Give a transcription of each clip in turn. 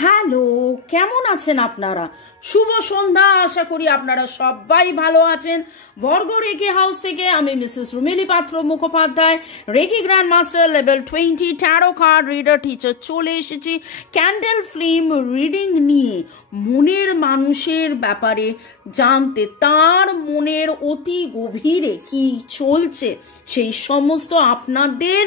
Hello, কেমন আছেন আপনারা? শুভ সন্ধ্যা। আশা করি আপনারা সবাই ভালো আছেন। বর্গ রেকি হাউস থেকে আমি Mrs Rumili Patra Mukhopadhyay, reiki grand master level 20 tarot card reader teacher চলে এসেছি ক্যান্ডেল ফ্লেম রিডিং নিয়ে মনের মানুষের ব্যাপারে জানতে, তার মনের অতি গভীরে কি চলছে সেই সমস্ত আপনাদের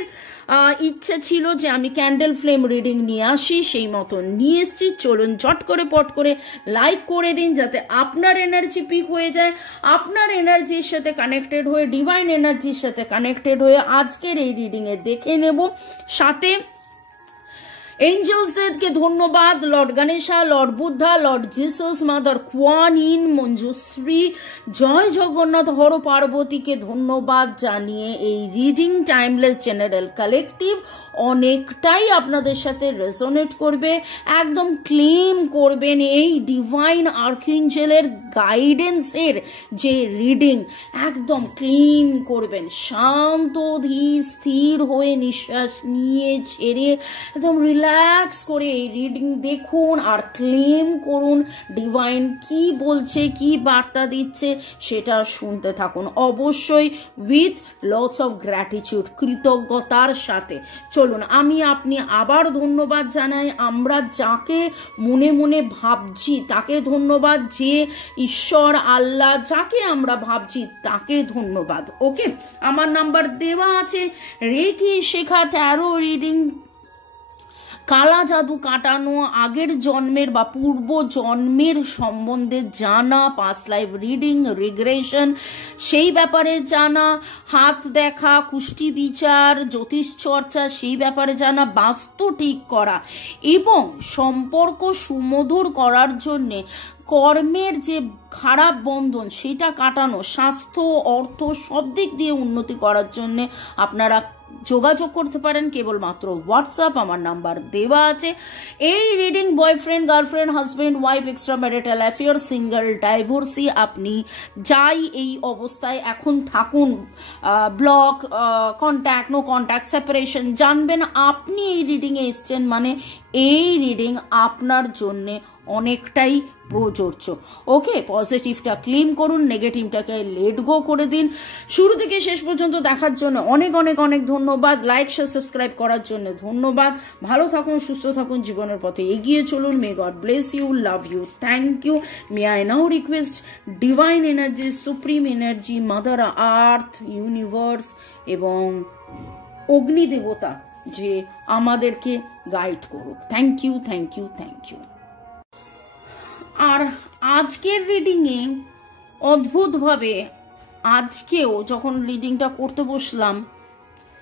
ইচ্ছে ছিল যে আমি ক্যান্ডেল ফ্লেম রিডিং নিয়ে আসি, সেই মতো নিয়ে এসছি। চলুন ঝট করে পট করে লাইক করে দিন যাতে আপনার এনার্জি পিক হয়ে যায়, আপনার এনার্জির সাথে কানেক্টেড হয়ে, ডিভাইন এনার্জির সাথে কানেক্টেড হয়ে আজকের এই রিডিংয়ে দেখে নেব। সাথে এঞ্জেলসদেরকে ধন্যবাদ, lord Ganesha, lord Buddha, lord Jesus, mother Kuan Yin, Manjushri, জয় জগন্নাথ, হর পার্বতীকে ধন্যবাদ জানিয়ে এই রিডিং টাইমলেস জেনারেল কালেকটিভ অনেকটাই আপনাদের সাথে রেজোনেট করবে। একদম ক্লেম করবেন এই ডিভাইন আর্কএঞ্জেলের গাইডেন্সের যে রিডিং, একদম ক্লেম করবেন। শান্ত ধীর স্থির হয়ে নিঃশ্বাস নিয়ে ছেড়ে একদম রিল্যাক্স করে এই রিডিং দেখুন আর ক্লেম করুন। ডিভাইন কি বলছে, কি বার্তা দিচ্ছে সেটা শুনতে থাকুন, অবশ্যই উইথ লটস অফ গ্র্যাটিটিউড, কৃতজ্ঞতার সাথে। চলুন আমি আপনি আবার ধন্যবাদ জানাই। আমরা যাকে মনে মনে ভাবছি তাকে ধন্যবাদ, যে ঈশ্বর আল্লাহ যাকে আমরা ভাবছি তাকে ধন্যবাদ। ওকে, আমার নাম্বার দেওয়া আছে। রেকি শেখা, ট্যারো রিডিং, কালা জাদু কাটানো, আগের জন্মের বা পূর্ব জন্মের সম্বন্ধে জানা, পাস্ট লাইফ রিডিং, রিগ্রেশন সেই ব্যাপারে জানা, হাত দেখা, কুষ্টি বিচার, জ্যোতিষ চর্চা সেই ব্যাপারে জানা, বাস্তু ঠিক করা এবং সম্পর্ক সুমধুর করার জন্যে কর্মের যে খারাপ বন্ধন সেটা কাটানো, স্বাস্থ্য, অর্থ সব দিক দিয়ে উন্নতি করার জন্যে আপনারা যোগাযোগ করতে পারেন কেবলমাত্র হোয়াটসঅ্যাপ, আমার নাম্বার দেওয়া আছে। এই reading boyfriend, girlfriend, husband, wife, extra marital affair, single, divorcee, আপনি যাই এই অবস্থায় এখন থাকুন, block, contact, no contact, separation, জানবেন আপনি এই রিডিংয়ে এসছেন মানে এই রিডিং আপনার জন্যে অনেকটাই প্রযোজ্য। ওকে, পজিটিভটা ক্লেম করুন, নেগেটিভটাকে লেট গো করে দিন। শুরু থেকে শেষ পর্যন্ত দেখার জন্য অনেক অনেক অনেক ধন্যবাদ। লাইক, শেয়ার, সাবস্ক্রাইব করার জন্য ধন্যবাদ। ভালো থাকুন, সুস্থ থাকুন, জীবনের পথে এগিয়ে চলুন। May God bless you, love you, thank you. May I now request divine energy, supreme energy, mother earth, universe এবং অগ্নি দেবতা যে আমাদেরকে গাইড করুক। Thank you, thank you, thank you. আর আজকের রিডিংয়ে অদ্ভুতভাবে আজকেও যখন রিডিংটা করতে বসলাম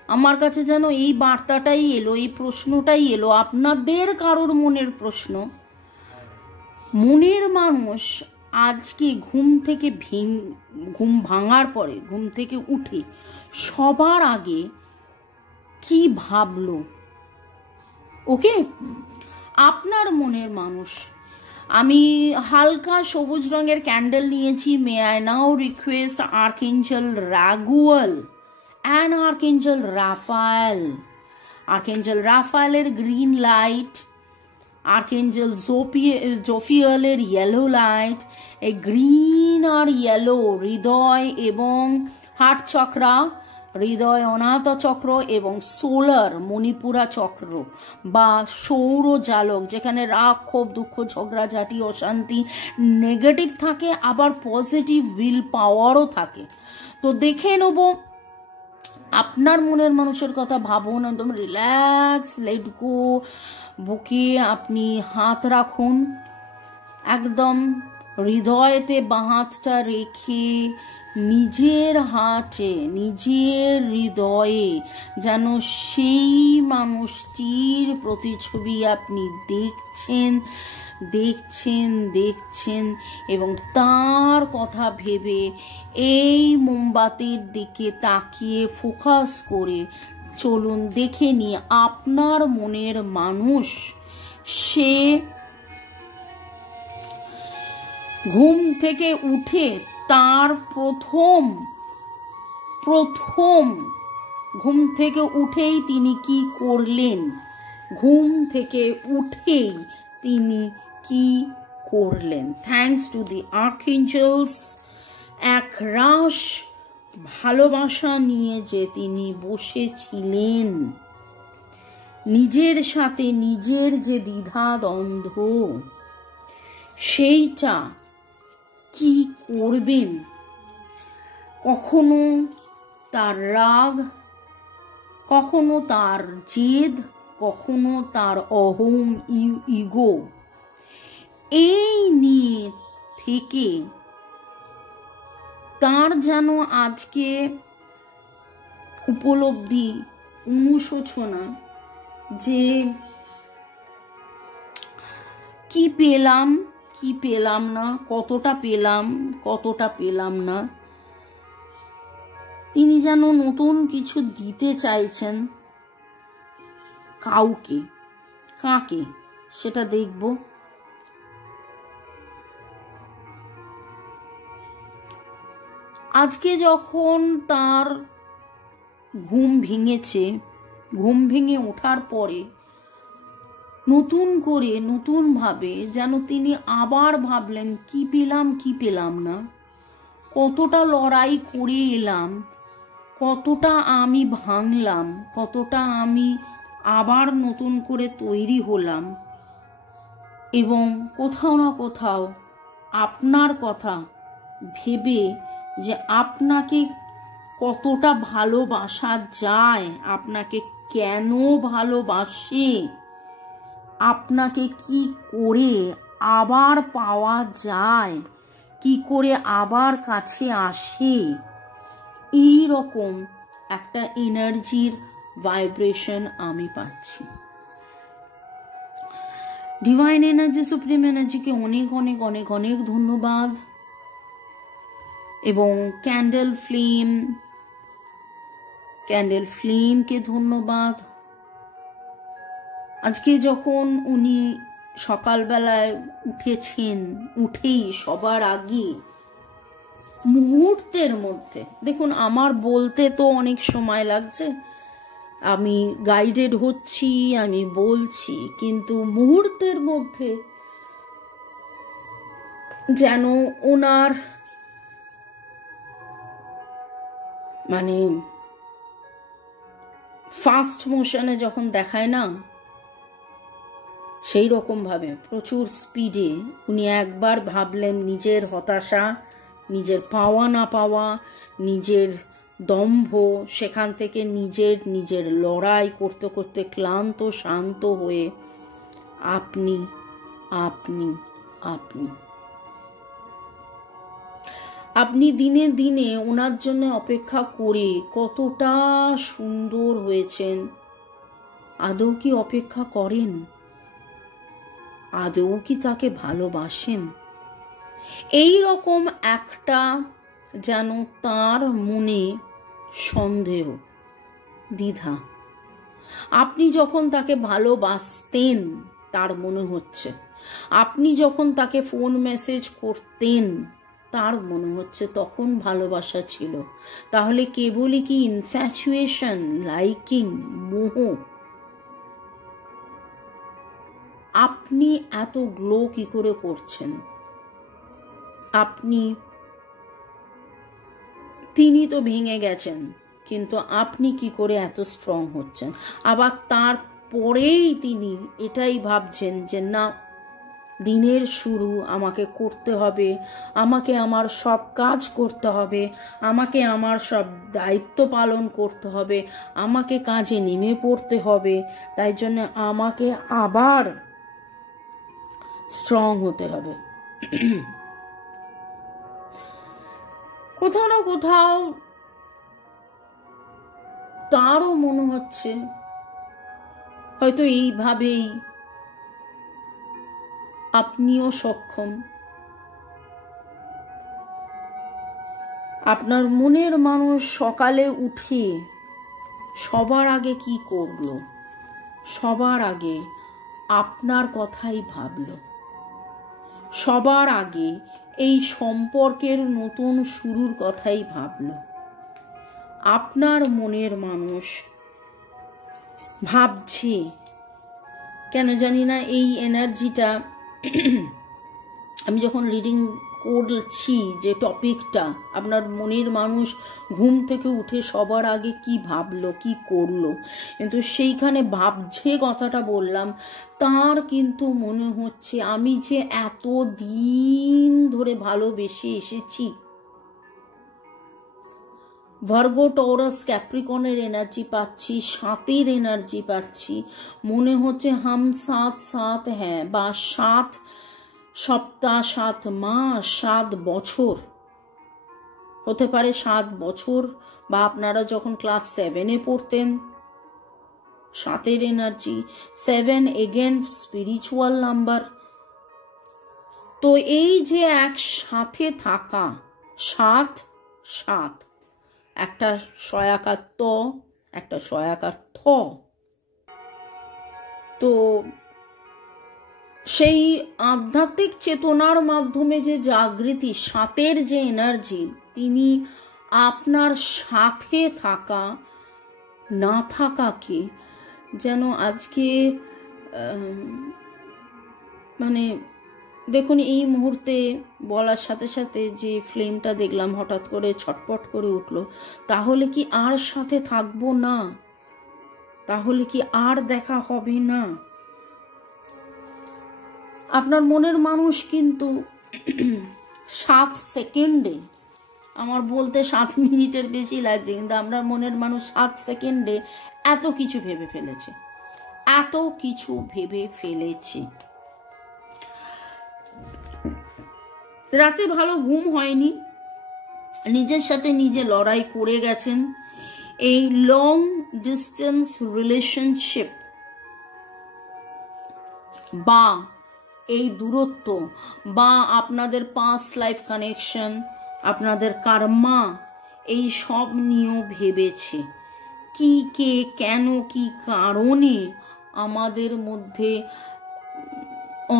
আমার কাছে যেন এই বার্তাটাই এলো, এই প্রশ্নটাই এলো, আপনাদের কারোর মনের প্রশ্ন। মনের মানুষ আজকে ঘুম ভাঙার পরে, ঘুম থেকে উঠে সবার আগে কি ভাবলো? ওকে, আপনার মনের মানুষ। আমি হালকা সবুজ রঙের ক্যান্ডেল নিয়েছি। May I now request archangel Raguel and archangel Raphael. Archangel রাফায়েলের গ্রিন লাইট, আর্কএঞ্জেল জোফিয়েলের ইয়েলো লাইট, এই গ্রিন আর ইয়েলো হৃদয় এবং হার্ট চক্রা, হৃদয় অনাহত চক্র এবং সোলার মণিপুরা চক্র বা সৌর জালক, যেখানে রাগ, ক্ষোভ, দুঃখ, ঝগড়াঝাটি, অশান্তি, নেগেটিভ থাকে, আবার পজিটিভ উইল পাওয়ারও থাকে। তো দেখে নেব আপনার মনের মানুষের কথা। ভাবুন, একদম রিল্যাক্স, লেট গো। বুকে আপনি হাত রাখুন, একদম হৃদয়তে বাঁ হাতটা রেখে নিজের হাতে, নিজের হৃদয়ে যেন সেই মানুষটির প্রতিছবি আপনি দেখছেন এবং তার কথা ভেবে এই মোমবাতির দিকে তাকিয়ে ফোকাস করে চলুন দেখে নিয়ে আপনার মনের মানুষ সে ঘুম থেকে উঠে তার প্রথম ঘুম থেকে উঠেই তিনি কি করলেন, ঘুম থেকে উঠেই তিনি কি করলেন? থ্যাঙ্কস টু দি আর্কএঞ্জেলস, এক রাশ ভালোবাসা নিয়ে যে তিনি বসেছিলেন, নিজের সাথে নিজের যে দ্বিধা দ্বন্দ্ব, সেইটা কি করবেন? কখনো তার রাগ, কখনো তার জেদ, কখনো তার অহং ইগো, এই নিয়ে থেকে তার যেন আজকে উপলব্ধি, অনুশোচনা যে কি পেলাম কি পেলাম না, কতটা পেলাম কতটা পেলাম না, তিনি যেন নতুন কিছু দিতে চাইছেন কাউকে। কাকে সেটা দেখব। আজকে যখন তার ঘুম ভেঙেছে, ঘুম ভেঙে ওঠার পরে নতুন করে নতুনভাবে যেন তিনি আবার ভাবলেন কি পেলাম কি পেলাম না, কতটা লড়াই করে এলাম, কতটা আমি ভাঙলাম, কতটা আমি আবার নতুন করে তৈরি হলাম, এবং কোথাও না কোথাও আপনার কথা ভেবে যে আপনাকে কতটা ভালোবাসা যায়, আপনাকে কেন ভালোবাসে, আপনাকে কি করে আবার পাওয়া যায়, কি করে আবার কাছে আসে, এই রকম একটা এনার্জির ভাইব্রেশন আমি পাচ্ছি। ডিভাইন এনার্জি, সুপ্রিম এনার্জিকে অনেক অনেক অনেক অনেক ধন্যবাদ। এবং ক্যান্ডেল ফ্লেমকে ধন্যবাদ। আজকে যখন উনি সকালবেলায় উঠেছেন, উঠেই সবার আগে মুহূর্তের মধ্যে, দেখুন আমার বলতে তো অনেক সময় লাগছে, আমি গাইডেড হচ্ছি, আমি বলছি, কিন্তু মুহূর্তের মধ্যে যেন ওনার মানে ফাস্ট মোশনে যখন দেখায় না, সেই রকম ভাবে প্রচুর স্পিডে উনি একবার ভাবলেন নিজের হতাশা, নিজের পাওয়া না পাওয়া, নিজের দম্ভ, সেখান থেকে নিজের লড়াই করতে করতে ক্লান্ত শান্ত হয়ে আপনি আপনি আপনি আপনি দিনে দিনে ওনার জন্য অপেক্ষা করে কতটা সুন্দর হয়েছেন। আদৌ কি অপেক্ষা করেন? আদৌ কি তাকে ভালোবাসেন? এই রকম একটা যেন তার মনে সন্দেহ, দ্বিধা। আপনি যখন তাকে ভালোবাসতেন তার মনে হচ্ছে, আপনি যখন তাকে ফোন মেসেজ করতেন তার মনে হচ্ছে তখন ভালোবাসা ছিল। তাহলে কেবলই কি ইনফ্যাচুয়েশন, লাইকিং, মোহ? আপনি এত গ্লো কি করে করছেন? তিনি তো ভেঙে গেছেন, কিন্তু আপনি কি করে এত স্ট্রং হচ্ছেন? আবার তারপরেই তিনি এটাই ভাবছেন যে না, দিনের শুরু আমাকে করতে হবে, আমাকে আমার সব কাজ করতে হবে, আমাকে আমার সব দায়িত্ব পালন করতে হবে, আমাকে কাজে নেমে পড়তে হবে, তাই জন্য আমাকে আবার স্ট্রং হতে হবে। কোথাও না কোথাও তারও মনে হচ্ছে হয়তো এইভাবেই আপনিও সক্ষম। আপনার মনের মানুষ সকালে উঠে সবার আগে কি করলো? সবার আগে আপনার কথাই ভাবলো, সবার আগে এই সম্পর্কের নতুন শুরুর কথাই ভাবলো। আপনার মনের মানুষ ভাবছে কেন জানি না এই এনার্জিটা আমি যখন রিডিং করছি, যে টপিকটা আপনার মনের মানুষ ঘুম থেকে উঠে সবার আগে কি ভাবলো, কি করলো, কিন্তু সেইখানে ভাবছে কথাটা বললাম, তার কিন্তু মনে হচ্ছে আমি যে এত দিন ধরে ভালোবেসে এসেছি। ভার্গো, টরাস, ক্যাপ্রিকনের এনার্জি পাচ্ছি, 7-এর এনার্জি পাচ্ছি। মনে হচ্ছে হাম সাথ সাথ হ্যাঁ, বা 7 সপ্তাহ, 7 মাস, 7 বছর হতে পারে, 7 বছর, বা আপনারা যখন ক্লাস 7-এ পড়তেন, 7-এর এনার্জি। 7 again spiritual number. তো এই যে একসাথে থাকা, 7 7, একটা সয়াকার ত, একটা সয়াকার থ, তো সেই আধ্যাত্মিক চেতনার মাধ্যমে যে জাগৃতি, 7-এর যে এনার্জি, তিনি আপনার সাথে থাকা না থাকাকে যেন আজকে মানে দেখুন, এই মুহূর্তে বলার সাথে সাথে যে ফ্লেমটা দেখলাম হঠাৎ করে ছটপট করে উঠলো, তাহলে কি আর সাথে থাকবো না? তাহলে কি আর দেখা হবে না? আপনার মনের মানুষ কিন্তু 7 সেকেন্ডে, আমার বলতে 7 মিনিটের বেশি লাগছে, কিন্তু আপনার মনের মানুষ 7 সেকেন্ডে এত কিছু ভেবে ফেলেছে, এত কিছু ভেবে ফেলেছে। রাতে ভালো ঘুম হয়নি, নিজের সাথে নিজে লড়াই করে গেছেন। এই লং ডিস্টেন্স রিলেশনশিপ বা এই দূরত্ব বা আপনাদের পাস্ট লাইফ কানেকশন, আপনাদের কার্মা, এই সব নিয়েও ভেবেছে কি, কে, কেন, কি কারণে আমাদের মধ্যে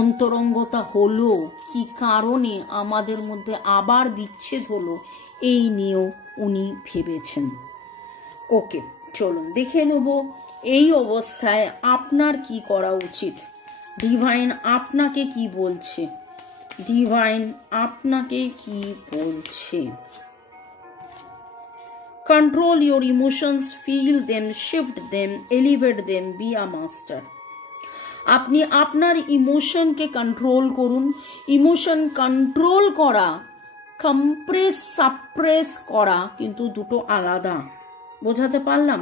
অন্তরঙ্গতা হলো, কি কারণে আমাদের মধ্যে আবার বিচ্ছেদ হলো, এই নিয়েও উনি ভেবেছেন। ওকে, চলুন দেখে নেব এই অবস্থায় আপনার কি করা উচিত। ডিভাইন আপনাকে কি বলছে, ডিভাইন আপনাকে কি বলছে। Control your emotions, feel them, shift them, elevate them, be a master. আপনি আপনার ইমোশনকে কন্ট্রোল করুন। ইমোশন কন্ট্রোল করা, কম্প্রেস সাপ্রেস করা কিন্তু দুটো আলাদা। বোঝাতে পারলাম?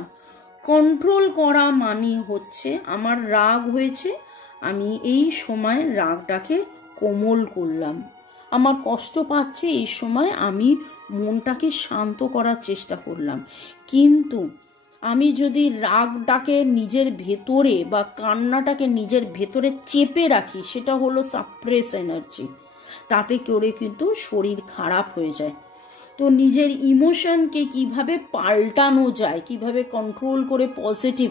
কন্ট্রোল করা মানে হচ্ছে আমার রাগ হয়েছে, আমি এই সময় রাগটাকে কোমল করলাম। আমার কষ্ট পাচ্ছে, এই সময় আমি মনটাকে শান্ত করার চেষ্টা করলাম। কিন্তু আমি যদি রাগটাকে নিজের ভেতরে বা কান্নাটাকে নিজের ভেতরে চেপে রাখি, সেটা হলো সাপ্রেস এনার্জি, তাতে করে কিন্তু শরীর খারাপ হয়ে যায়। তো নিজের ইমোশনকে কিভাবে পাল্টানো যায়, কিভাবে কন্ট্রোল করে পজিটিভ,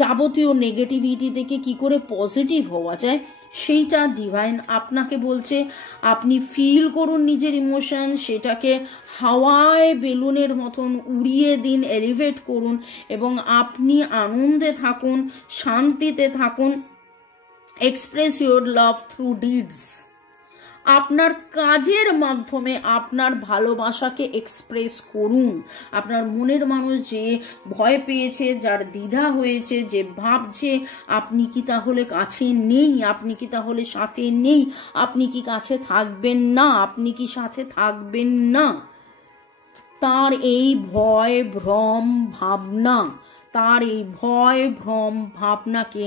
যাবতীয় নেগেটিভিটি থেকে কি করে পজিটিভ হওয়া যায়, সেইটা ডিভাইন আপনাকে বলছে। আপনি ফিল করুন নিজের ইমোশন, সেটাকে হাওয়ায় বেলুনের মতন উড়িয়ে দিন, এলিভেট করুন, এবং আপনি আনন্দে থাকুন, শান্তিতে থাকুন। Express your love through deeds. আপনার কাজের মাধ্যমে আপনার ভালোবাসাকে এক্সপ্রেস করুন। আপনার মনের মানুষ যে ভয় পেয়েছে, যার দ্বিধা হয়েছে, যে ভাবছে আপনি কি তাহলে কাছে নেই, আপনি কি তাহলে সাথে নেই, আপনি কি কাছে থাকবেন না, আপনি কি সাথে থাকবেন না, তার এই ভয় ভ্রম ভাবনা, তার এই ভয় ভ্রম ভাবনাকে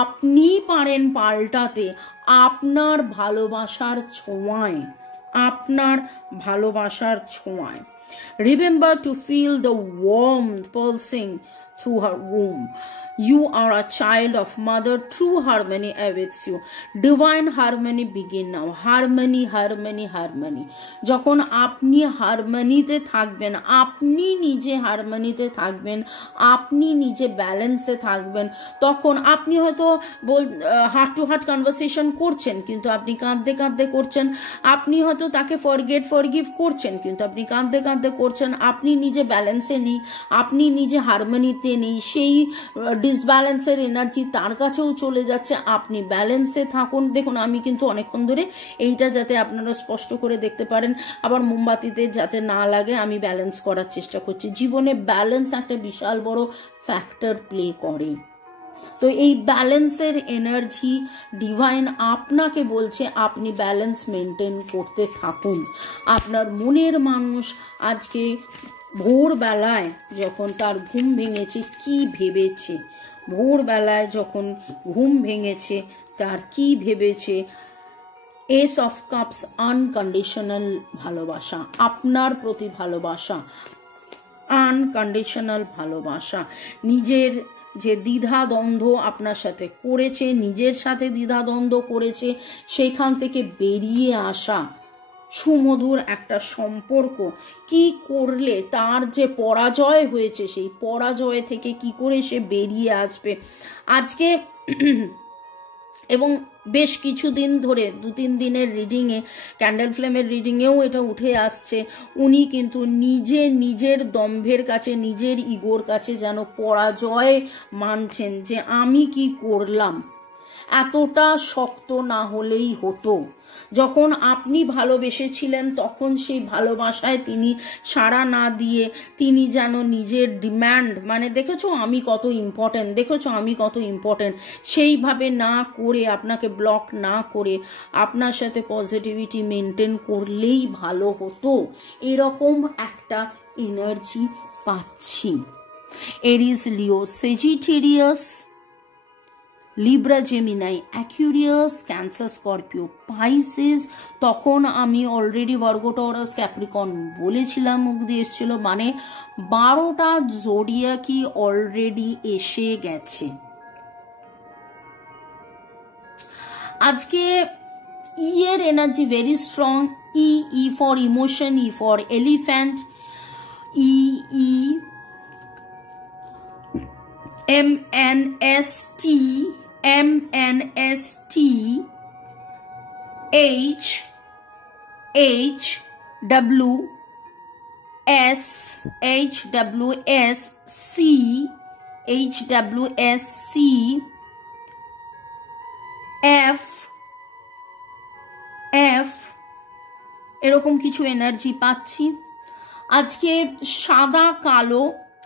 আপনি পারেন পাল্টাতে আপনার ভালোবাসার ছোঁয়ায়, আপনার ভালোবাসার ছোঁয়ায়। Remember to feel the warmth pulsing through her womb. You are a child of mother. True harmony awaits you. Divine harmony begin now. Harmony, harmony, harmony. যখন আপনি হারমোনিতে থাকবেন, আপনি নিজে হারমোনিতে থাকবেন, আপনি নিজে ব্যালেন্সে থাকবেন, তখন আপনি হয়তো হার্ট টু হার্ট কনভারসেশন করছেন, কিন্তু আপনি কাঁদতে কাঁদতে করছেন। আপনি হয়তো তাকে ফরগিভ করছেন, কিন্তু আপনি কাঁদতে কাঁদতে করছেন। আপনি নিজে ব্যালেন্সে নেই, আপনি নিজে হারমোনিতে নেই। সেই ডিসব্যালেন্সের এনার্জি তার কাছেও চলে যাচ্ছে, আপনি ব্যালেন্সে থাকুন। দেখুন আমি কিন্তু অনেকক্ষণ ধরে এইটা যাতে আপনারা স্পষ্ট করে দেখতে পারেন, আবার মোমবাতিতে যাতে না লাগে আমি ব্যালেন্স করার চেষ্টা করছি। জীবনে ব্যালেন্স একটা বিশাল বড় ফ্যাক্টর প্লে করে। তো এই ব্যালেন্সের এনার্জি ডিভাইন আপনাকে বলছে আপনি ব্যালেন্স মেনটেন করতে থাকুন। আপনার মনের মানুষ আজকে ভোরবেলায় যখন তার ঘুম ভেঙেছে কি ভেবেছে, ভোরবেলায় যখন ঘুম ভেঙেছে তার কি ভেবেছে, এস অফ কাপস আনকন্ডিশনাল ভালোবাসা, আপনার প্রতি ভালোবাসা, আনকন্ডিশনাল ভালোবাসা। নিজের যে দ্বিধাদ্বন্দ্ব আপনার সাথে করেছে, নিজের সাথে দ্বিধাদ্বন্দ্ব করেছে, সেখান থেকে বেরিয়ে আসা, সুমধুর একটা সম্পর্ক, কি করলে তার যে পরাজয় হয়েছে সেই পরাজয় থেকে কি করে সে বেরিয়ে আসবে আজকে। এবং বেশ কিছুদিন ধরে 2-3 দিনের রিডিংয়ে, ক্যান্ডেল ফ্লেমের রিডিংয়েও এটা উঠে আসছে, উনি কিন্তু নিজের দম্ভের কাছে, নিজের ইগোর কাছে যেন পরাজয় মানছেন যে আমি কি করলাম, এতটা শক্ত না হলেই হতো। যখন আপনি ভালোবেসেছিলেন তখন সেই ভালোবাসায় তিনি সাড়া না দিয়ে তিনি যেন নিজের ডিম্যান্ড, মানে দেখেছো আমি কত ইম্পর্টেন্ট, দেখেছো আমি কত ইম্পর্টেন্ট, সেইভাবে না করে, আপনাকে ব্লক না করে আপনার সাথে পজিটিভিটি মেনটেন করলেই ভালো হতো, এরকম একটা এনার্জি পাচ্ছি। Aries, Leo, Sagittarius, Libra, Gemini, Aquarius, Cancer, Scorpio, Pisces. তখন আমি অলরেডি ভার্গো, টরাস, ক্যাপ্রিকন বলেছিলাম, মুখ দিয়ে এসেছিল, মানে 12টা জোডিয়াকি অলরেডি এসে গেছে। আজকে ই এর energy very strong. E for emotion, E for elephant, E MNST, HWSC, F এরকম কিছু এনার্জি পাচ্ছি আজকে। সাদা কালো,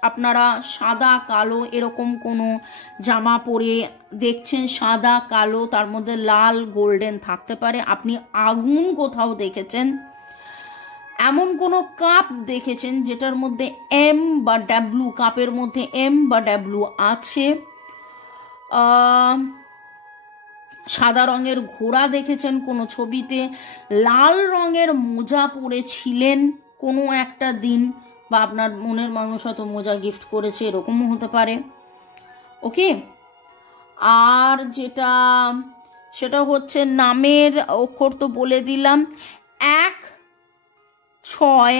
আপনারা সাদা কালো এরকম কোনো জামা পরে দেখছেন, সাদা কালো তার মধ্যে লাল গোল্ডেন থাকতে পারে। আপনি আগুন কোথাও দেখেছেন, এমন কোনো কাপ দেখেছেন যেটার মধ্যে M বা W, কাপের মধ্যে M বা W আছে। সাদা রঙের ঘোড়া দেখেছেন কোনো ছবিতে, লাল রঙের মোজা পরেছিলেন কোনো একটা দিন, বা আপনার মনের মানুষ হয়তো মোজা গিফট করেছে, এরকমও হতে পারে। ওকে, আর সেটা হচ্ছে নামের অক্ষর তো বলে দিলাম, 1 6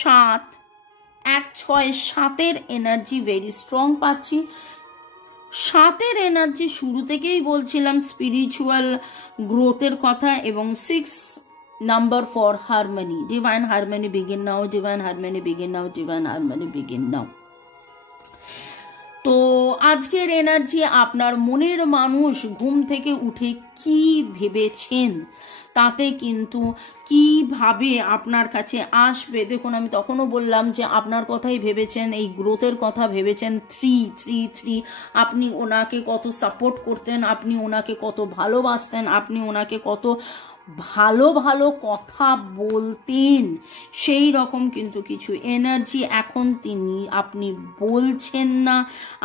7, 1 6 7-এর এনার্জি ভেরি স্ট্রং পাচ্ছি। 7-এর এনার্জি শুরু থেকেই বলছিলাম স্পিরিচুয়াল গ্রোথের কথা, এবং 6 number for harmony, divine harmony begin now, divine harmony begin now, divine harmony begin now. তো আজকের এনার্জি আপনার মনের মানুষ ঘুম থেকে উঠে কি ভেবেছেন তাতে কিন্তু কিভাবে আপনার কাছে আসবে। দেখুন আমি তখনও বললাম যে আপনার কথাই ভেবেছেন, এই গ্রোথের কথা ভেবেছেন। 333 আপনি ওনাকে কত সাপোর্ট করতেন, আপনি ওনাকে কত ভালোবাসতেন, আপনি ওনাকে কত ভালো ভালো কথা বলতেন, সেই রকম কিন্তু কিছু এনার্জি এখন আপনি বলছেন না,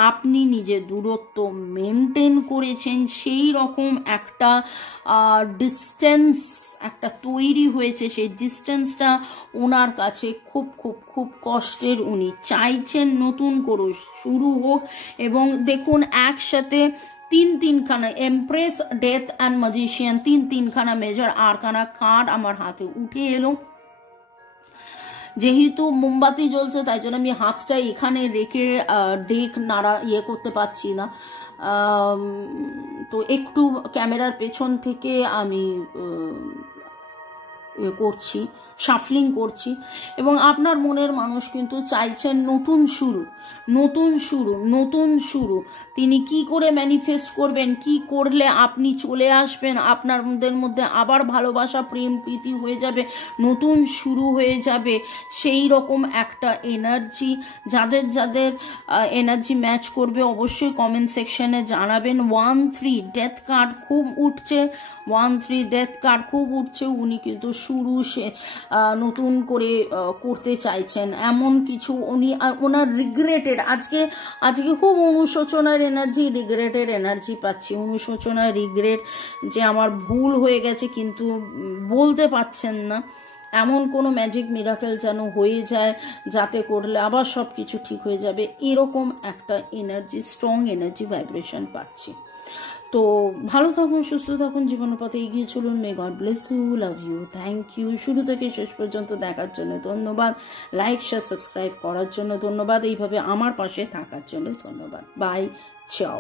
আপনি নিজের দূরত্ব মেনটেন করেছেন, সেই রকম একটা ডিস্টেন্স একটা তৈরি হয়েছে। সেই ডিস্টেন্সটা ওনার কাছে খুব খুব খুব কষ্টের, উনি চাইছেন নতুন করে শুরু হোক। এবং দেখুন একসাথে 3-3খানা এমপ্রেস, ডেথ অ্যান্ড ম্যাজিশিয়ান, 3-3খানা মেজর আরকানা কার্ড আমার হাতে উঠে এলো। যেহেতু মোমবাতি জ্বলছে তাই জন্য আমি হাতটা এখানে রেখে ডেক নাড়া করতে পারছি না, তো একটু ক্যামেরার পেছন থেকে আমি করছি, শাফলিং করছি, এবং আপনার মনের মানুষ কিন্তু চাইছেন নতুন শুরু, নতুন শুরু, নতুন শুরু। তিনি কি করে ম্যানিফেস্ট করবেন, কি করলে আপনি চলে আসবেন, আপনাদের মধ্যে আবার ভালোবাসা, প্রেম, প্রীতি হয়ে যাবে, নতুন শুরু হয়ে যাবে, সেই রকম একটা এনার্জি। যাদের যাদের এনার্জি ম্যাচ করবে অবশ্যই কমেন্ট সেকশনে জানাবেন। 1-3 ডেথ কার্ড খুব উঠছে, 1-3 ডেথ কার্ড খুব উঠছে। উনি কিন্তু শুরু সে নতুন করে করতে চাইছেন, এমন কিছু উনি ওনার রিগ্রেটেড, আজকে খুব অনুশোচনার এনার্জি, রিগ্রেটের এনার্জি পাচ্ছি। অনুশোচনা, রিগ্রেট, যে আমার ভুল হয়ে গেছে কিন্তু বলতে পারছেন না, এমন কোনো ম্যাজিক মিরাকেল যেন হয়ে যায় যাতে করলে আবার সব কিছু ঠিক হয়ে যাবে, এরকম একটা এনার্জি, স্ট্রং এনার্জি ভাইব্রেশন পাচ্ছি। তো ভালো থাকুন, সুস্থ থাকুন, জীবনের পথে এগিয়ে চলুন। May God bless you, love you, thank you. শুরু থেকে শেষ পর্যন্ত দেখার জন্য ধন্যবাদ, লাইক শেয়ার সাবস্ক্রাইব করার জন্য ধন্যবাদ, এইভাবে আমার পাশে থাকার জন্য ধন্যবাদ। বাই, চাও।